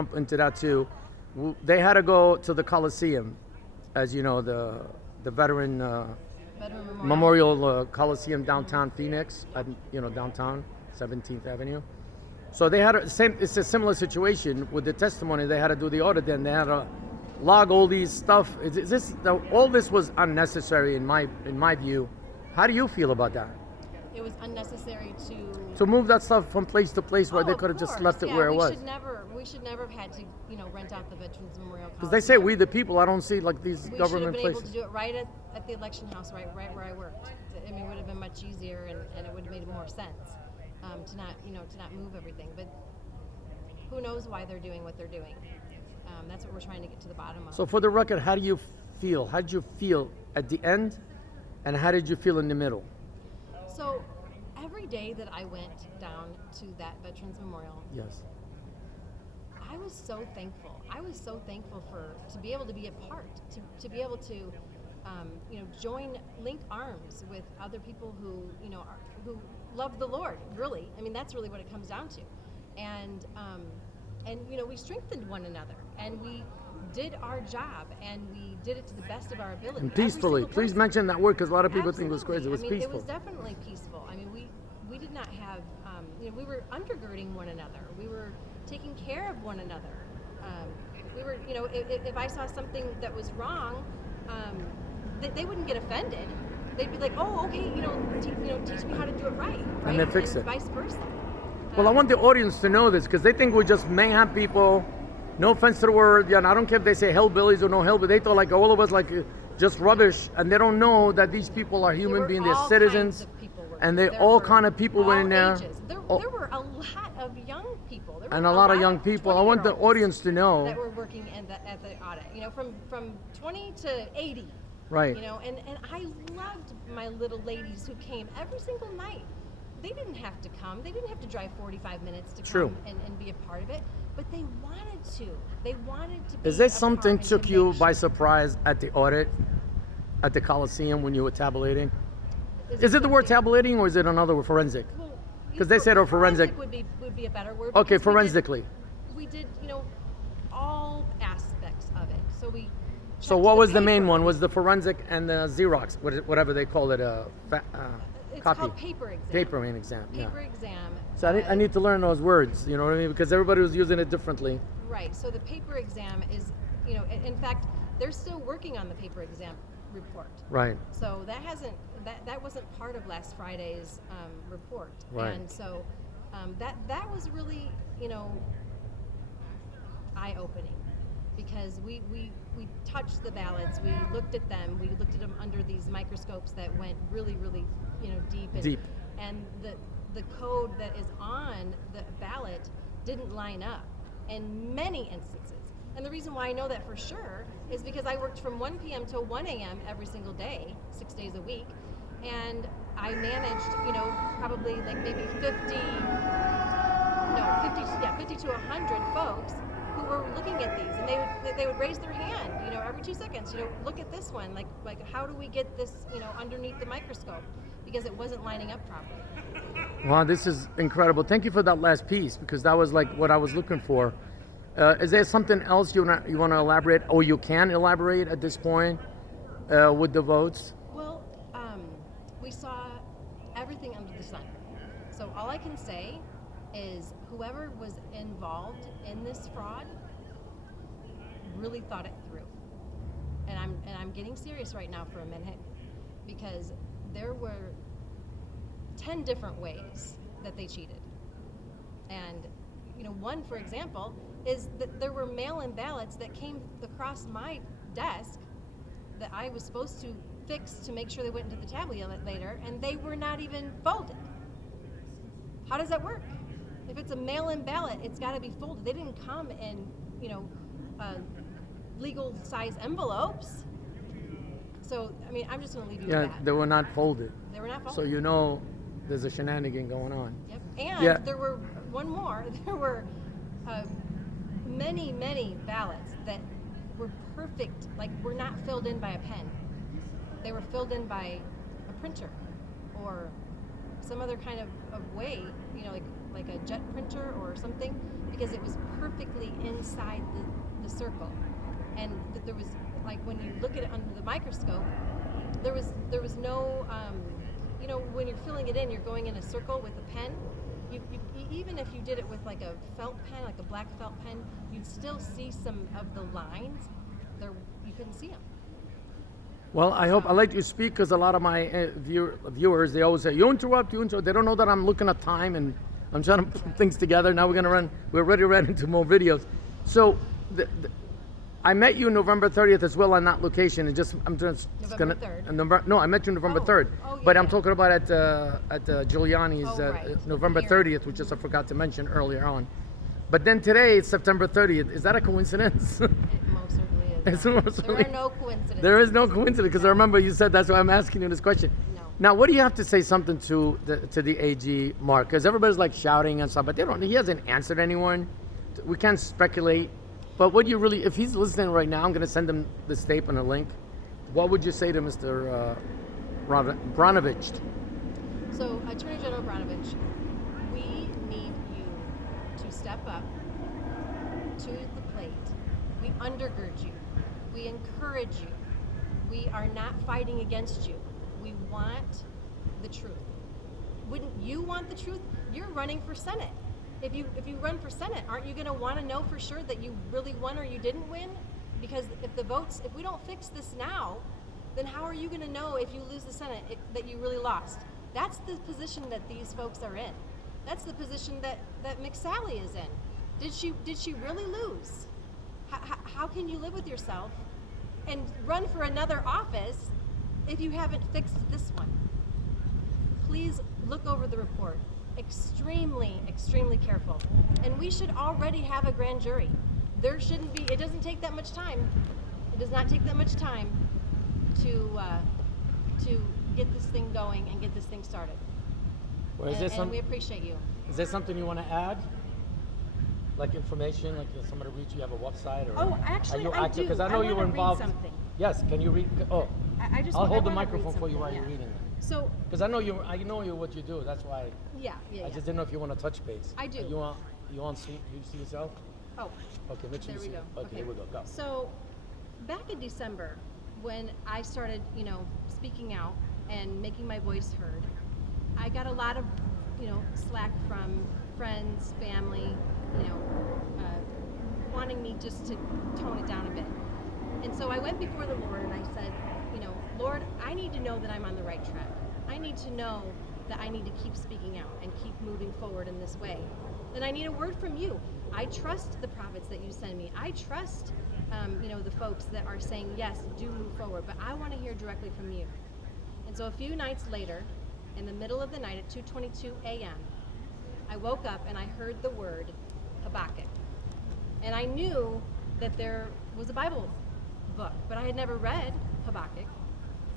jump into that too. They had to go to the Coliseum, as you know, the veteran Veteran Memorial Coliseum downtown Phoenix, downtown 17th Avenue. So they had it's a similar situation with the testimony. They had to do the audit, then they had to log all these stuff. All this was unnecessary in my view. How do you feel about that? It was unnecessary To move that stuff from place to place where they could have just left it where it was. We should never have had to, rent out the Veterans Memorial Coliseum. Because they say we the people. I don't see like these government places. We should have been able to do it right at the election house, right where I worked. I mean, it would have been much easier, and it would have made more sense to not move everything. But who knows why they're doing what they're doing? That's what we're trying to get to the bottom of. So for the record, how do you feel? How did you feel at the end, and how did you feel in the middle? So every day that I went down to that Veterans Memorial, yes, I was so thankful. I was so thankful to be able to be a part, to be able to, link arms with other people who love the Lord. Really, I mean, that's really what it comes down to, and we strengthened one another, and we did our job, and we did it to the best of our ability. And peacefully. Please mention that word, because a lot of people think it was crazy. It was peaceful. It was definitely peaceful. I mean, we did not have, we were undergirding one another. We were taking care of one another. We were, if I saw something that was wrong, they wouldn't get offended. They'd be like, oh, okay, teach me how to do it right? And then fix it. Vice versa. Well, I want the audience to know this, because they think we're just mayhem people. No offense to the word, I don't care if they say hellbillies or no hellbillies. They thought like all of us like just rubbish, and they don't know that these people are human beings. They're citizens, and they're all kind of people went in there. There were a lot of young people. And a lot of young people. I want the audience to know that were working at the audit. From 20 to 80. Right. And I loved my little ladies who came every single night. They didn't have to come. They didn't have to drive 45 minutes to come and be a part of it. But they wanted to. They wanted to be. Is there something took you by surprise at the audit, at the Coliseum when you were tabulating? Is it the word tabulating, or is it another word, forensic? Because they said forensic would be a better word. Okay, forensically. We did all aspects of it. So what was the main one? Was the forensic and the Xerox, whatever they call it, it's copy? Called paper exam. Paper exam. Paper exam. So I need to learn those words, you know what I mean? Because everybody was using it differently. Right. So the paper exam is, in fact, they're still working on the paper exam report. Right. So that wasn't part of last Friday's report. Right. And so that was really, eye-opening, because we touched the ballots, we looked at them, we looked at them under these microscopes that went really, really, deep. And the code that is on the ballot didn't line up in many instances. And the reason why I know that for sure is because I worked from 1 p.m. till 1 a.m. every single day, 6 days a week, and I managed, probably like maybe 50 to 100 folks who were looking at these, and they would raise their hand, every 2 seconds, look at this one, like how do we get this, underneath the microscope, because it wasn't lining up properly. Wow, this is incredible. Thank you for that last piece, because that was like what I was looking for. Is there something else you want to elaborate, or you can elaborate at this point with the votes? Well, we saw everything under the sun. So all I can say is whoever was involved in this fraud really thought it through. And I'm getting serious right now for a minute, because there were 10 different ways that they cheated. And one, for example, is that there were mail-in ballots that came across my desk that I was supposed to fix to make sure they went into the tabulator, and they were not even folded. How does that work? If it's a mail-in ballot, it's got to be folded. They didn't come in, legal size envelopes. So, I'm just going to leave you with that. Yeah, they were not folded. They were not folded. So there's a shenanigan going on. Yep. And there were one more. There were many, many ballots that were perfect, like were not filled in by a pen. They were filled in by a printer or some other kind of way, like a jet printer or something. because it was perfectly inside the circle. And there was, like, when you look at it under the microscope, there was no, you know, when you're filling it in, you're going in a circle with a pen. You, even if you did it with like a felt pen, like a black felt pen, you'd still see some of the lines. There, you couldn't see them. Well, I hope I let you speak, because a lot of my viewers, they always say, you interrupt. They don't know that I'm looking at time and I'm trying to put things together. Now we're ready to run into more videos. So I met you November 30th as well on that location. And I'm just November 3rd? No, I met you November 3rd. Oh, but yeah. I'm talking about at Giuliani's Right. November 30th, which I forgot to mention earlier on. But then today it's September 30th. Is that a coincidence? It most certainly is. It's not. most There certainly- are no coincidences. There is no coincidence, because I remember you said, that's why I'm asking you this question. No. Now, what do you have to say something to the AG Mark? Because everybody's like shouting and stuff, but he hasn't answered anyone. We can't speculate. But what do you really, if he's listening right now, I'm going to send him this tape and a link. What would you say to Mr. Brnovich? So, Attorney General Brnovich, we need you to step up to the plate. We undergird you. We encourage you. We are not fighting against you. We want the truth. Wouldn't you want the truth? You're running for Senate. If you run for Senate, aren't you going to want to know for sure that you really won or you didn't win? Because if we don't fix this now, then how are you going to know if you lose the Senate that you really lost? That's the position that these folks are in. That's the position that McSally is in. Did she really lose? How can you live with yourself and run for another office if you haven't fixed this one? Please look over the report. Extremely, extremely careful. And we should already have a grand jury. There shouldn't be, it doesn't take that much time. It does not take that much time to get this thing going and get this thing started. Well, and we appreciate you. Is there something you want to add? Like information, like somebody reach you, have a website, or Oh, actually, are you I active? do. Because I know you were wanna involved. Read something. Yes, can you read? Oh, I just I'll hold the wanna read microphone for you something, while yeah. you're reading it. So, Because I know what you do. That's why yeah. I just didn't know if you want to touch base. I do. You see yourself? Oh, Okay, make sure there you we see. go. Okay, here we go. Go. So, back in December, when I started, speaking out and making my voice heard, I got a lot of, slack from friends, family, wanting me just to tone it down a bit. And so I went before the Lord and I said, Lord, I need to know that I'm on the right track. I need to know that I need to keep speaking out and keep moving forward in this way. Then I need a word from you. I trust the prophets that you send me. I trust, the folks that are saying, yes, do move forward, but I want to hear directly from you. And so a few nights later, in the middle of the night at 2:22 a.m., I woke up and I heard the word Habakkuk. And I knew that there was a Bible book, but I had never read Habakkuk.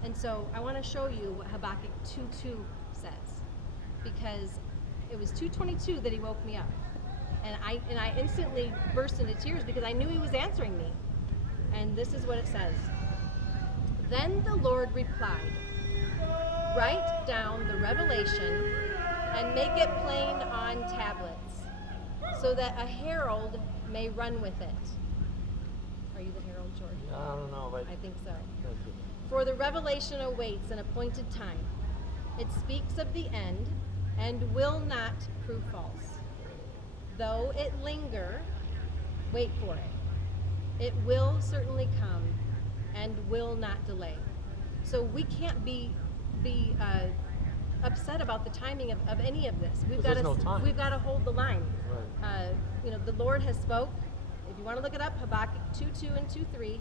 And so I want to show you what Habakkuk 2:2 says, because it was 2:22 that he woke me up. And I instantly burst into tears because I knew he was answering me. And this is what it says. Then the Lord replied, write down the revelation and make it plain on tablets, so that a herald may run with it. Are you the herald, George? I don't know, but I think so. thank you. For the revelation awaits an appointed time. It speaks of the end and will not prove false. Though it linger, wait for it. It will certainly come and will not delay. So we can't be upset about the timing of any of this. We've got there's no time. We've got to hold the line. Right. The Lord has spoke. If you want to look it up, Habakkuk 2:2 and 2:3.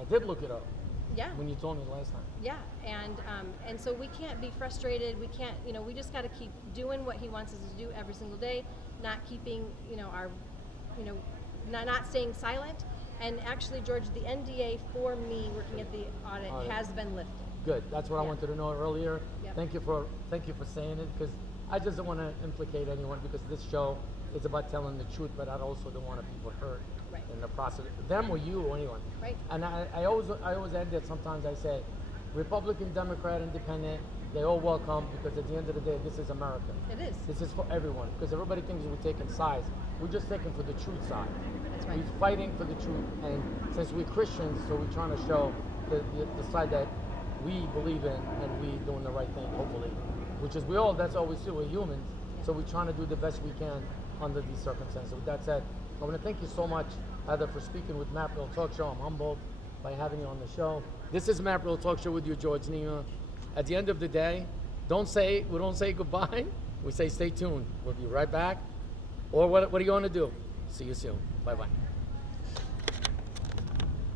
I did look it up Yeah. when you told me last time. Yeah, and so we can't be frustrated. We can't, we just got to keep doing what he wants us to do every single day, not keeping, our, not staying silent. And actually, George, the NDA for me working at the audit has been lifted. Good. That's what I Yeah. wanted to know earlier. Yep. Thank you for saying it, because I just don't want to implicate anyone, because this show is about telling the truth, but I also don't want people hurt Right. in the process, them or you or anyone. Right. And I always end it. Sometimes I say, Republican, Democrat, Independent. they all welcome, because at the end of the day, this is America. It is. This is for everyone, because everybody thinks we're taking sides. We're just taking for the truth side. That's right. We're fighting for the truth, and since we're Christians, so we're trying to show the side that we believe in, and we doing the right thing, hopefully. Which is that's all we do, we're humans, so we're trying to do the best we can under these circumstances. With that said, I want to thank you so much, Heather, for speaking with MAAP Real Talk Show. I'm humbled by having you on the show. This is MAAP Real Talk Show with you, George Nima. At the end of the day, we don't say goodbye, we say stay tuned. We'll be right back. Or what are you going to do? See you soon. Bye-bye.